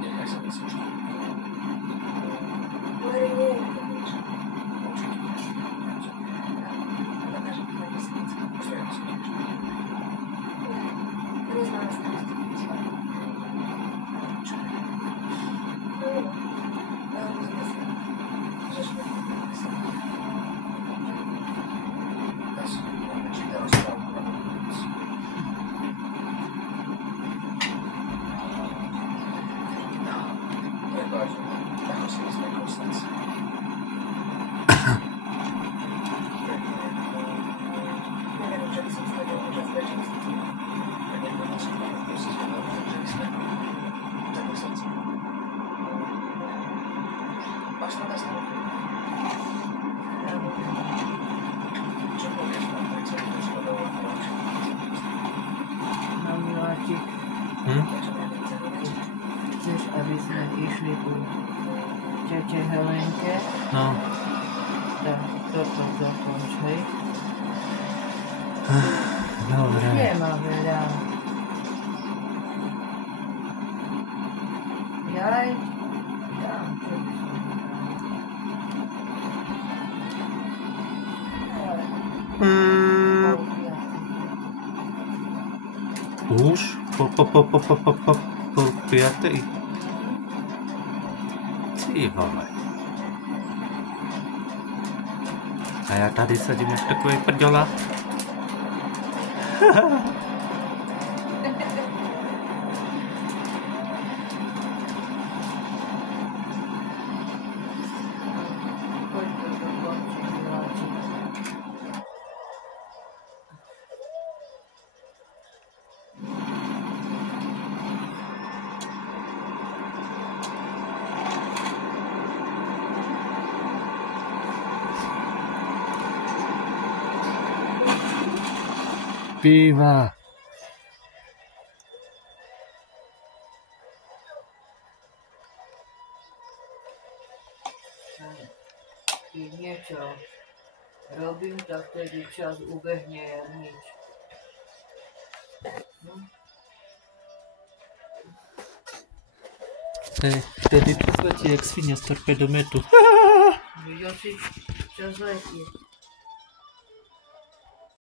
Nechaj sa myslíš. Larry nie je to niečo. Dokážem to myslieť. Dnes máme starosti dieťa. Áno. Veľmi sme sa. Že špatne to myslel. Ja som čítal správu na pomoc. Prepáč, ako si sme Konstanci. Neverím, že by som stredil účasť väčšnosti. A nepovedal som vám, ako si sme že sme tak Konstanci. Máš na nás nový? Áno. Čo povieš nám, tak sa budeš podávať na oči? No miláčik, Prečo mňa nechce vydať? chceš, aby sme išli ku tete Helenke? No, Tak toto dokonč, hej? dobre. Nemá veľa. Jaj, dám, čo by som dal. Ale, Už? Po piatej? Ty vole. A já tady sedím jak takový prďola. zpívá. Keď niečo robím, tak vtedy čas ubehne jak nič. No. Vtedy to letí jak svinia z torpedometu. Videl si, čas letí.